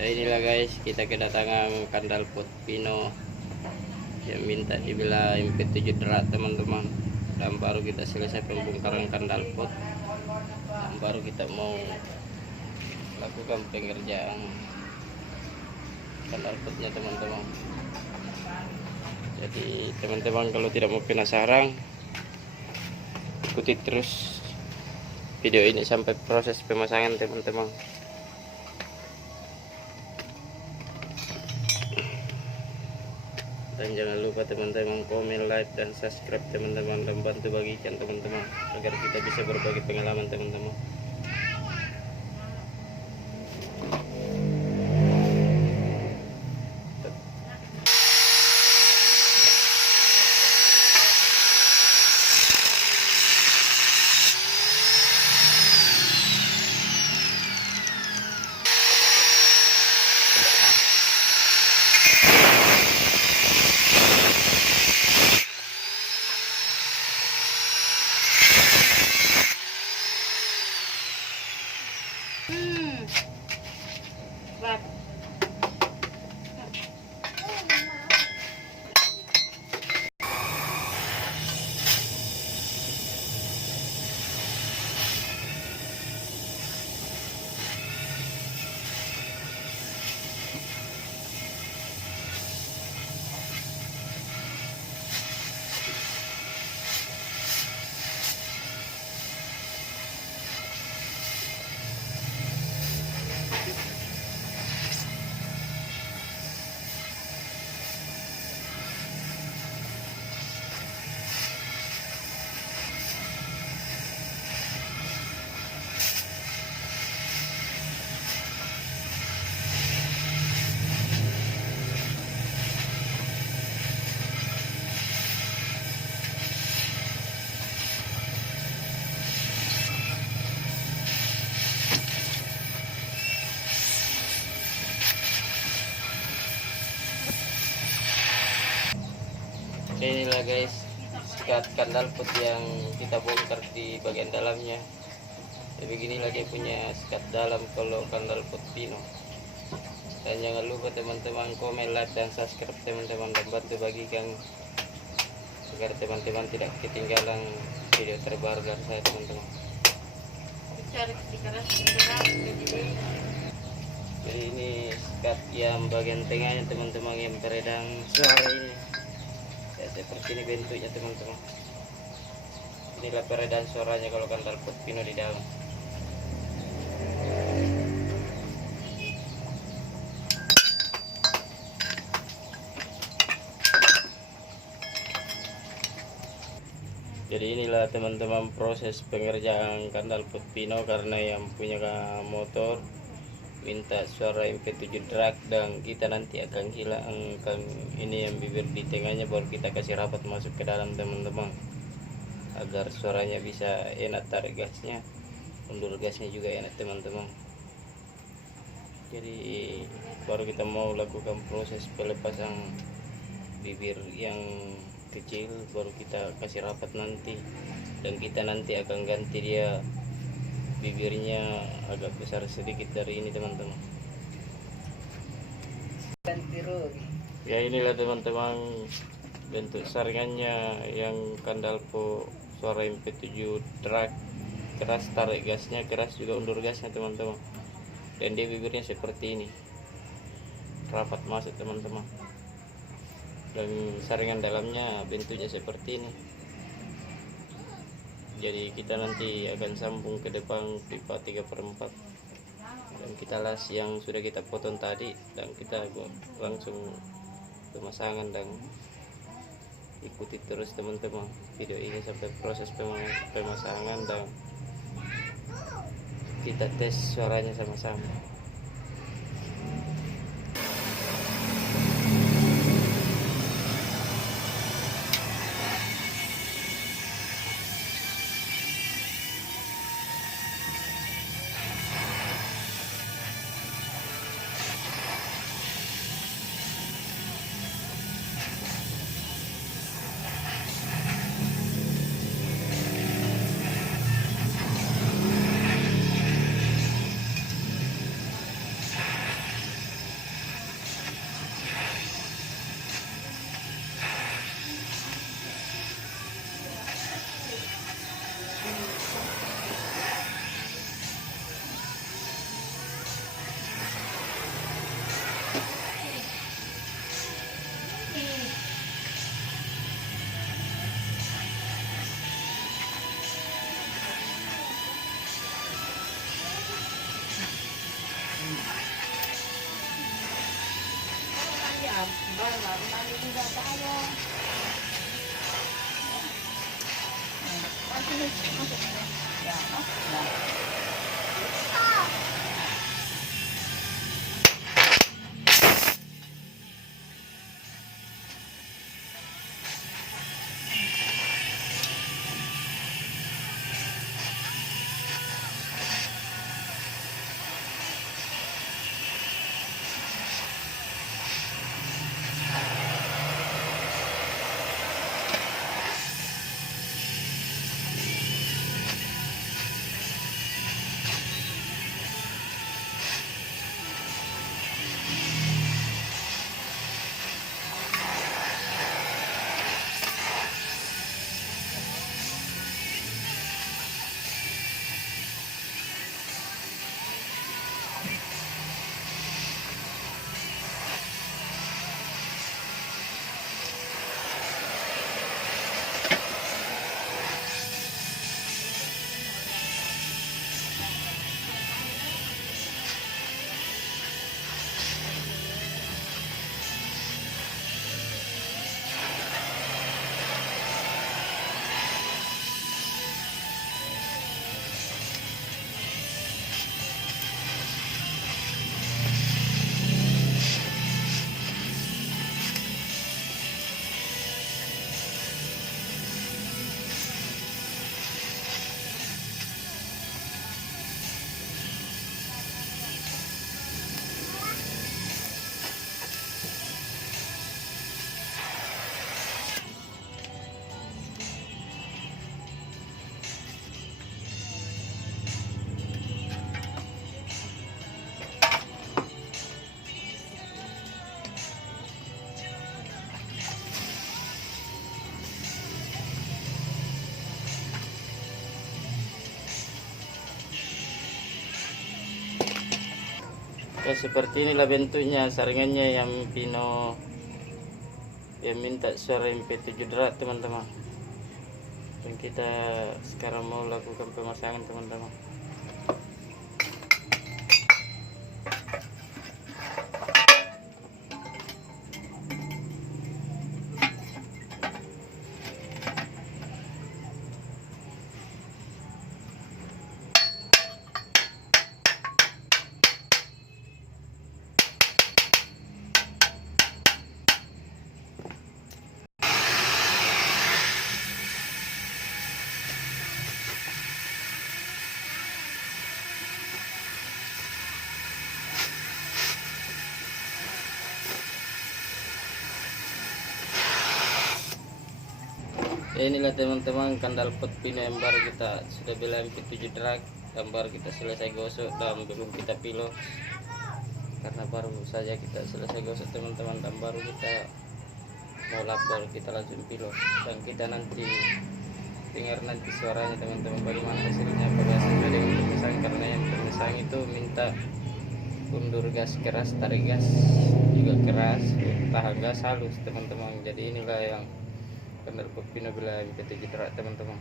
So inilah guys, kita kedatangan kandal pot Pino yang minta dibela MP7 Drak teman-teman. Dan baru kita selesai pembongkaran kandal pot, dan baru kita mau lakukan pengerjaan kandal potnya teman-teman. Jadi teman-teman kalau tidak mau penasaran, ikuti terus video ini sampai proses pemasangan teman-teman. Dan jangan lupa teman-teman komen, like, dan subscribe teman-teman, dan bantu bagikan teman-teman agar kita bisa berbagi pengalaman teman-teman. Inilah guys, sikat kandal pot yang kita bongkar di bagian dalamnya. Ya, beginilah dia punya sikat dalam kalau kandal pot Pino. Dan jangan lupa teman-teman komen, like, dan subscribe teman-teman, dan bantu bagikan agar teman-teman tidak ketinggalan video terbaru dari saya teman-teman. Jadi ini sikat yang bagian tengahnya teman-teman, yang peredam suara ini. Ya, seperti ini bentuknya teman-teman. Inilah peredam suaranya kalau kandal pot Pino di dalam. Jadi inilah teman-teman proses pengerjaan kandal pot Pino, karena yang punya motor minta suara MP7 Drak, dan kita nanti akan hilangkan ini yang bibir di tengahnya, baru kita kasih rapat masuk ke dalam teman-teman, agar suaranya bisa enak, tarik gasnya, mundur gasnya juga enak teman-teman. Jadi baru kita mau lakukan proses pelepasan bibir yang kecil, baru kita kasih rapat nanti, dan kita nanti akan ganti dia bibirnya agak besar sedikit dari ini teman-teman. Ya inilah teman-teman bentuk saringannya yang kandal pot suara MP7 Drak. Keras tarik gasnya, keras juga undur gasnya teman-teman. Dan dia bibirnya seperti ini, rapat masuk teman-teman. Dan saringan dalamnya bentuknya seperti ini. Jadi kita nanti akan sambung ke depan pipa 3/4, dan kita las yang sudah kita potong tadi, dan kita langsung pemasangan. Dan ikuti terus teman-teman video ini sampai proses pemasangan, dan kita tes suaranya sama-sama. Ya, seperti inilah bentuknya saringannya yang Pino yang minta suara MP7 Drak, teman-teman. Dan kita sekarang mau lakukan pemasangan, teman-teman. Ya, inilah teman-teman kandal pot Pino yang baru kita sudah bela MP7 Drak dan baru kita selesai gosok dan belum kita pilok karena baru saja kita selesai gosok, teman-teman, dan baru kita mau lap, baru kita langsung pilok dan kita nanti dengar nanti suaranya, teman-teman, bagaimana hasilnya. Biasanya ada yang pemesan, karena yang pemesan itu minta undur gas keras, tarik gas juga keras, tahan gas halus, teman-teman. Jadi inilah yang kandal pot Pino bela MP7 Drak, teman-teman.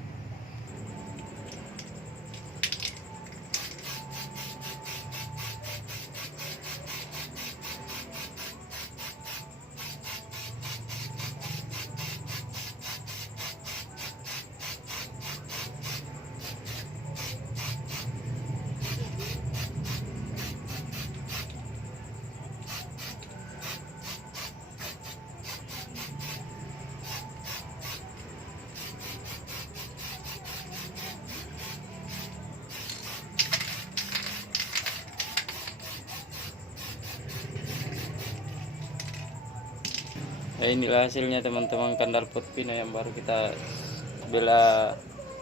Nah, inilah hasilnya, teman-teman, kandal pot Pino yang baru kita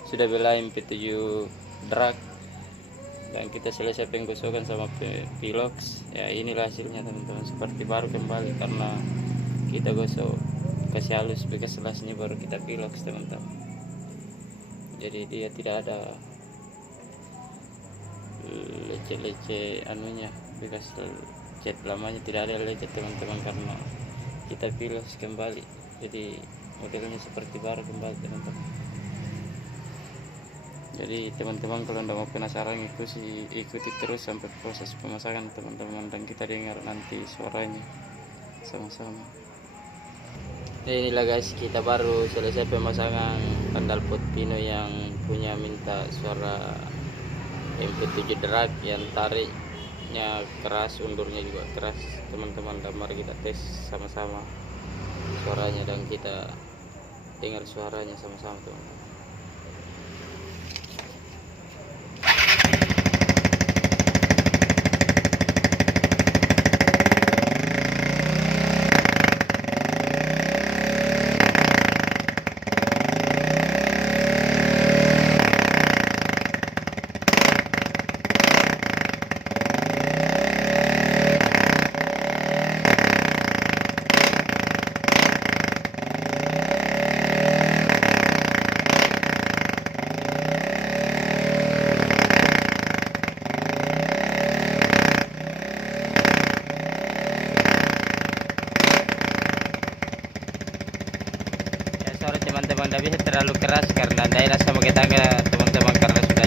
sudah bela MP7 Drak dan kita selesai penggosokan sama pilox. Ya, inilah hasilnya, teman-teman, seperti baru kembali karena kita gosok kasih halus bekas selasnya baru kita pilox, teman-teman. Jadi dia tidak ada lecet-lecet anunya, bekas cat lamanya tidak ada lecet, teman-teman, karena kita pilos kembali, jadi modelnya seperti baru kembali, teman-teman. Jadi teman-teman kalau anda mau penasaran ikuti terus sampai proses pemasangan, teman-teman, dan kita dengar nanti suaranya sama-sama. Inilah guys, kita baru selesai pemasangan kandal pot pino yang punya minta suara MP7 drag, yang tariknya keras, undurnya juga keras teman-teman. Dan mari kita tes sama-sama suaranya dan kita dengar suaranya sama-sama teman-teman. Suara teman-teman tidak bisa terlalu keras karena daerah sama kita teman-teman, karena sudah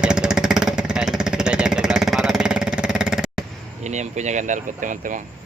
jam 12 malam ini. Ini yang punya kandal pot teman-teman.